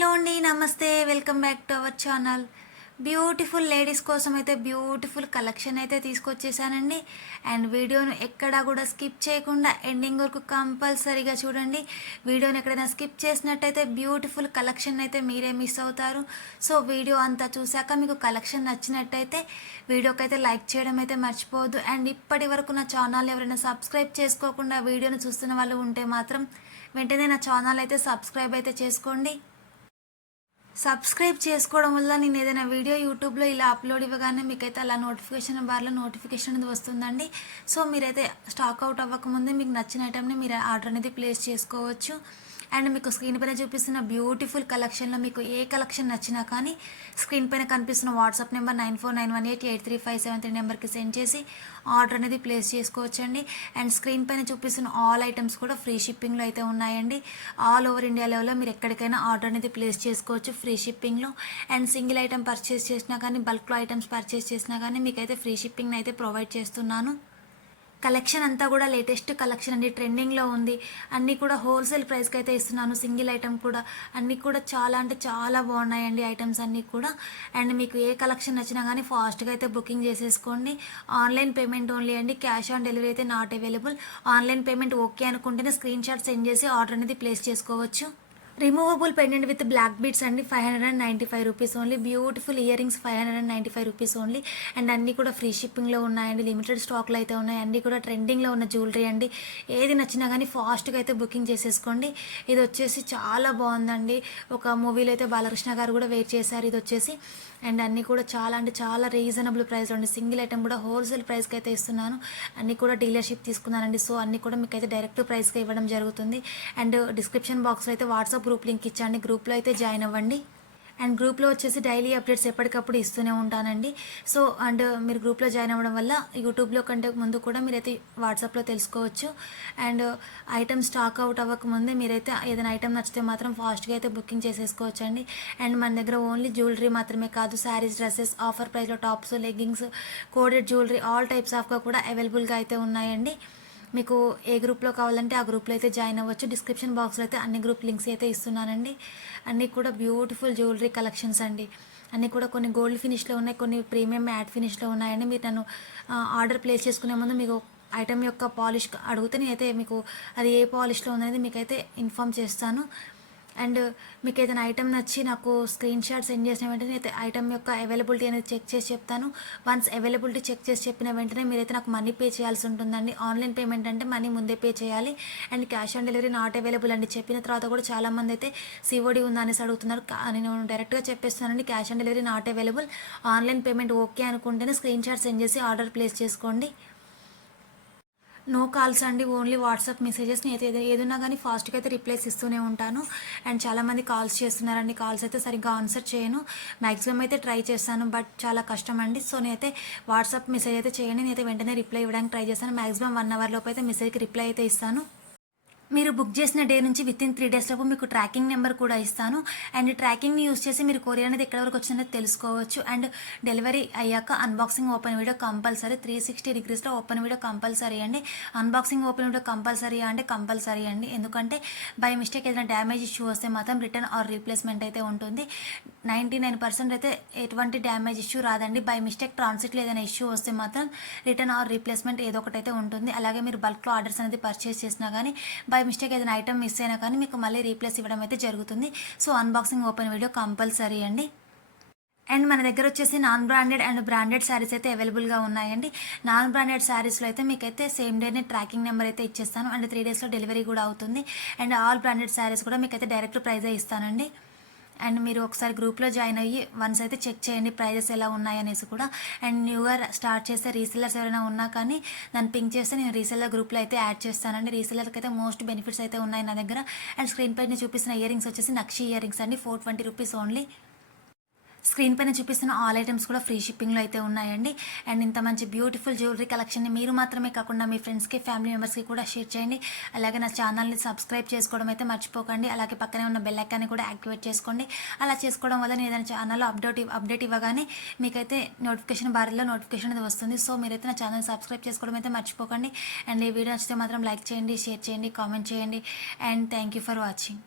Hello అండి, నమస్తే. Welcome back to our channel. Beautiful ladies కోసం అయితే బ్యూటిఫుల్ కలెక్షన్ అయితే తీసుకొచ్చేసానండి. అండ్ వీడియోను ఎక్కడా కూడా స్కిప్ చేయకుండా ఎండింగ్ వరకు కంపల్సరీగా చూడండి. వీడియోని ఎక్కడైనా స్కిప్ చేసినట్టయితే బ్యూటిఫుల్ కలెక్షన్ అయితే మీరే మిస్ అవుతారు. సో వీడియో అంతా చూశాక మీకు కలెక్షన్ నచ్చినట్టయితే వీడియోకి అయితే లైక్ చేయడం అయితే మర్చిపోవద్దు. అండ్ ఇప్పటి వరకు నా ఛానల్ ఎవరైనా సబ్స్క్రైబ్ చేసుకోకుండా వీడియోని చూస్తున్న వాళ్ళు ఉంటే మాత్రం వెంటనే నా ఛానల్ అయితే సబ్స్క్రైబ్ అయితే చేసుకోండి. సబ్స్క్రైబ్ చేసుకోవడం వల్ల నేను ఏదైనా వీడియో యూట్యూబ్లో ఇలా అప్లోడ్ ఇవ్వగానే మీకైతే అలా నోటిఫికేషన్ బార్లో నోటిఫికేషన్ అనేది వస్తుందండి. సో మీరైతే స్టాక్ అవుట్ అవ్వకముందే మీకు నచ్చిన ఐటమ్ని మీరు ఆర్డర్ అనేది ప్లేస్ చేసుకోవచ్చు. అండ్ మీకు స్క్రీన్ పైన చూపిస్తున్న బ్యూటిఫుల్ కలెక్షన్లో మీకు ఏ కలెక్షన్ నచ్చినా కానీ స్క్రీన్ పైన కనిపిస్తున్న వాట్సాప్ నెంబర్ 9491883573 నెంబర్కి సెండ్ చేసి ఆర్డర్ అనేది ప్లేస్ చేసుకోవచ్చండి. అండ్ స్క్రీన్ పైన చూపిస్తున్న ఆల్ ఐటమ్స్ కూడా ఫ్రీ షిప్పింగ్లో అయితే ఉన్నాయండి. ఆల్ ఓవర్ ఇండియా లెవెల్లో మీరు ఎక్కడికైనా ఆర్డర్ అనేది ప్లేస్ చేసుకోవచ్చు ఫ్రీ షిప్పింగ్లో. అండ్ సింగిల్ ఐటమ్ పర్చేస్ చేసినా కానీ బల్క్లో ఐటమ్స్ పర్చేస్ చేసినా కానీ మీకైతే ఫ్రీ షిప్పింగ్ అయితే ప్రొవైడ్ చేస్తున్నాను. కలెక్షన్ అంతా కూడా లేటెస్ట్ కలెక్షన్ అండి, ట్రెండింగ్లో ఉంది. అన్నీ కూడా హోల్సేల్ ప్రైస్కి అయితే ఇస్తున్నాను. సింగిల్ ఐటమ్ కూడా అన్నీ కూడా చాలా అంటే చాలా బాగున్నాయండి ఐటమ్స్ అన్నీ కూడా. అండ్ మీకు ఏ కలెక్షన్ నచ్చినా కానీ ఫాస్ట్గా అయితే బుకింగ్ చేసేసుకోండి. ఆన్లైన్ పేమెంట్ ఓన్లీ అండి, క్యాష్ ఆన్ డెలివరీ అయితే not available. Online payment okay అనుకుంటేనే స్క్రీన్ షాట్ సెండ్ చేసి ఆర్డర్ అనేది ప్లేస్ చేసుకోవచ్చు. Removable pendant with black beads అండి, 595 rupees only. Beautiful ear rings 595 rupees only. And అన్నీ కూడా ఫ్రీ షిప్పింగ్లో ఉన్నాయండి, లిమిటెడ్ స్టాక్లో అయితే ఉన్నాయి. అన్నీ కూడా ట్రెండింగ్లో ఉన్న జ్యువెలరీ అండి. ఏది నచ్చినా కానీ ఫాస్ట్గా అయితే బుకింగ్ చేసేసుకోండి. ఇది వచ్చేసి చాలా బాగుందండి, ఒక మూవీలో అయితే బాలకృష్ణ గారు కూడా వేర్ చేశారు ఇది వచ్చేసి. అండ్ అన్నీ కూడా చాలా అంటే చాలా రీజనబుల్ ప్రైస్లో అండి. సింగిల్ ఐటమ్ కూడా హోల్సేల్ ప్రైస్కి అయితే ఇస్తున్నాను. అన్నీ కూడా డీలర్షిప్ తీసుకున్నానండి. సో అన్నీ కూడా మీకు అయితే డైరెక్ట్ ప్రైస్గా ఇవ్వడం జరుగుతుంది. అండ్ డిస్క్రిప్షన్ బాక్స్లో అయితే వాట్సాప్ గ్రూప్ లింక్ ఇచ్చాండి, గ్రూప్లో అయితే జాయిన్ అవ్వండి. అండ్ గ్రూప్లో వచ్చేసి డైలీ అప్డేట్స్ ఎప్పటికప్పుడు ఇస్తూనే ఉంటానండి. సో అండ్ మీరు గ్రూప్లో జాయిన్ అవ్వడం వల్ల యూట్యూబ్లో కంటే ముందు కూడా మీరైతే వాట్సాప్లో తెలుసుకోవచ్చు. అండ్ ఐటమ్ స్టాక్ అవుట్ అవ్వకముందే మీరైతే ఏదైనా ఐటమ్ నచ్చితే మాత్రం ఫాస్ట్గా అయితే బుకింగ్ చేసేసుకోవచ్చు అండి. అండ్ మన దగ్గర ఓన్లీ జ్యువెలరీ మాత్రమే కాదు, శారీస్, డ్రెస్సెస్, ఆఫర్ ప్రైస్లో tops, leggings, coded jewellery all types ఆఫ్గా కూడా అవైలబుల్గా అయితే ఉన్నాయండి. మీకు ఏ గ్రూప్లో కావాలంటే ఆ గ్రూప్లో అయితే జాయిన్ అవ్వచ్చు. డిస్క్రిప్షన్ బాక్స్లో అయితే అన్ని గ్రూప్ లింక్స్ అయితే ఇస్తున్నానండి. అన్నీ కూడా బ్యూటిఫుల్ జ్యువెలరీ కలెక్షన్స్ అండి. అన్నీ కూడా కొన్ని గోల్డ్ ఫినిష్లో ఉన్నాయి, కొన్ని ప్రీమియం మ్యాట్ ఫినిష్లో ఉన్నాయండి. మీరు నన్ను ఆర్డర్ ప్లేస్ చేసుకునే ముందు మీకు ఐటమ్ యొక్క పాలిష్ అడిగితే నేనైతే మీకు అది ఏ పాలిష్లో ఉందనేది మీకైతే ఇన్ఫామ్ చేస్తాను. అండ్ మీకు ఏదైనా ఐటమ్ నచ్చి నాకు స్క్రీన్ షాట్ సెండ్ చేసిన వెంటనే అయితే ఐటమ్ యొక్క అవైలబిలిటీ అనేది చెక్ చేసి చెప్తాను. వన్స్ అవైలబిలిటీ చెక్ చేసి చెప్పిన వెంటనే మీరైతే నాకు మనీ పే చేయాల్సి ఉంటుందండి. ఆన్లైన్ పేమెంట్ అంటే మనీ ముందే పే చేయాలి. And cash on delivery not available అండి. చెప్పిన తర్వాత కూడా చాలామంది అయితే సిఓడి ఉందా అనేసి అడుగుతున్నారు. నేను డైరెక్ట్గా చెప్పేస్తున్నానండి, cash on delivery not available. Online payment okay అనుకుంటేనే స్క్రీన్ షాట్ సెండ్ చేసి ఆర్డర్ ప్లేస్ చేసుకోండి. నో కాల్స్ అండి, ఓన్లీ వాట్సాప్ మెసేజెస్. నేను ఏదైనా కానీ ఫాస్ట్గా అయితే రిప్లైస్ ఇస్తూనే ఉంటాను. అండ్ చాలామంది కాల్స్ చేస్తున్నారండి, కాల్స్ అయితే సరిగ్గా ఆన్సర్ చేయను. మ్యాక్సిమం అయితే ట్రై చేస్తాను, బట్ చాలా కష్టం అండి. సో నేనైతే వాట్సాప్ మెసేజ్ అయితే చేయండి, నేనైతే వెంటనే రిప్లై ఇవ్వడానికి ట్రై చేస్తాను. మ్యాక్సిమం 1 అవర్ లోపు అయితే మెసేజ్కి రిప్లై అయితే ఇస్తాను. మీరు బుక్ చేసిన డే నుంచి వితిన్ 3 డేస్ లోపు మీకు ట్రాకింగ్ నెంబర్ కూడా ఇస్తాను. అండ్ ట్రాకింగ్ని యూస్ చేసి మీరు కొరియర్ అనేది ఎక్కడి వరకు వచ్చిందో తెలుసుకోవచ్చు. అండ్ డెలివరీ అయ్యాక అన్బాక్సింగ్ ఓపెన్ వీడియో కంపల్సరీ, 360 డిగ్రీస్లో ఓపెన్ వీడియో కంపల్సరీ అండి. అన్బాక్సింగ్ ఓపెన్ వీడియో కంపల్సరీ అంటే కంపల్సరీ అండి, ఎందుకంటే బై మిస్టేక్ ఏదైనా డ్యామేజ్ ఇష్యూ వస్తే మాత్రం రిటర్న్ ఆర్ రీప్లేస్మెంట్ అయితే ఉంటుంది. 99% అయితే ఎటువంటి డ్యామేజ్ ఇష్యూ రాదండి. బై మిస్టేక్ ట్రాన్సిట్లో ఏదైనా ఇష్యూ వస్తే మాత్రం రిటర్న్ ఆర్ రీప్లేస్మెంట్ ఏదో ఒకటైతే ఉంటుంది. అలాగే మీరు బల్క్లో ఆర్డర్స్ అనేది పర్చేస్ చేసినా కానీ బై మిస్టేక్ ఏదైనా ఐటమ్ మిస్ అయినా కానీ మీకు మళ్ళీ రీప్లేస్ ఇవ్వడం అయితే జరుగుతుంది. So unboxing open video compulsory అండి. అండ్ మన దగ్గర వచ్చేసి non branded and branded saris అయితే అవైలబుల్గా ఉన్నాయండి. నాన్ బ్రాండెడ్ శారీస్లో అయితే మీకైతే సేమ్ డేనే ట్రాకింగ్ నెంబర్ అయితే ఇచ్చేస్తాను. అండ్ 3 డేస్లో డెలివరీ కూడా అవుతుంది. అండ్ ఆల్ బ్రాండెడ్ శారీస్ కూడా మీకైతే డైరెక్ట్ ప్రైజే ఇస్తానండి. అండ్ మీరు ఒకసారి గ్రూప్లో జాయిన్ అయ్యి వన్స్ అయితే చెక్ చేయండి ప్రైజెస్ ఎలా ఉన్నాయనేసి కూడా. అండ్ న్యూగా స్టార్ట్ చేస్తే రీసెల్లర్స్ ఎవరైనా ఉన్నా కానీ నన్ను పింక్ చేస్తే నేను రీసెల్లర్ గ్రూప్లో అయితే యాడ్ చేస్తానండి. రీసెల్లర్కి అయితే మోస్ట్ బెనిఫిట్స్ అయితే ఉన్నాయి నా దగ్గర. అండ్ స్క్రీన్ పైన చూపిస్తున్న ఇయర్ రింగ్స్ వచ్చేసి నక్షి ఇయర్ రింగ్స్ అండి, 420 రూపీస్ ఓన్లీ. స్క్రీన్ పైన చూపిస్తున్న ఆల్ ఐటమ్స్ కూడా ఫ్రీ షిప్పింగ్లో అయితే ఉన్నాయండి. అండ్ ఇంత మంచి బ్యూటిఫుల్ జ్యువెలరీ కలెక్షన్ని మీరు మాత్రమే కాకుండా మీ ఫ్రెండ్స్కి, ఫ్యామిలీ మెంబర్స్కి కూడా షేర్ చేయండి. అలాగే నా ఛానల్ని సబ్స్క్రైబ్ చేసుకోవడం అయితే మర్చిపోకండి. అలాగే పక్కనే ఉన్న బెల్ ఐకాన్ని కూడా యాక్టివేట్ చేసుకోండి. అలా చేసుకోవడం వల్ల నేను ఏదైనా ఛానల్లో అప్డేట్ ఇవ్వగానే మీకైతే నోటిఫికేషన్ బార్లో నోటిఫికేషన్ అనేది వస్తుంది. సో మీరైతే నా ఛానల్ సబ్స్క్రైబ్ చేసుకోవడం అయితే మర్చిపోకండి. అండ్ ఈ వీడియో నచ్చితే మాత్రం లైక్ చేయండి, షేర్ చేయండి, కామెంట్ చేయండి. And thank you for watching.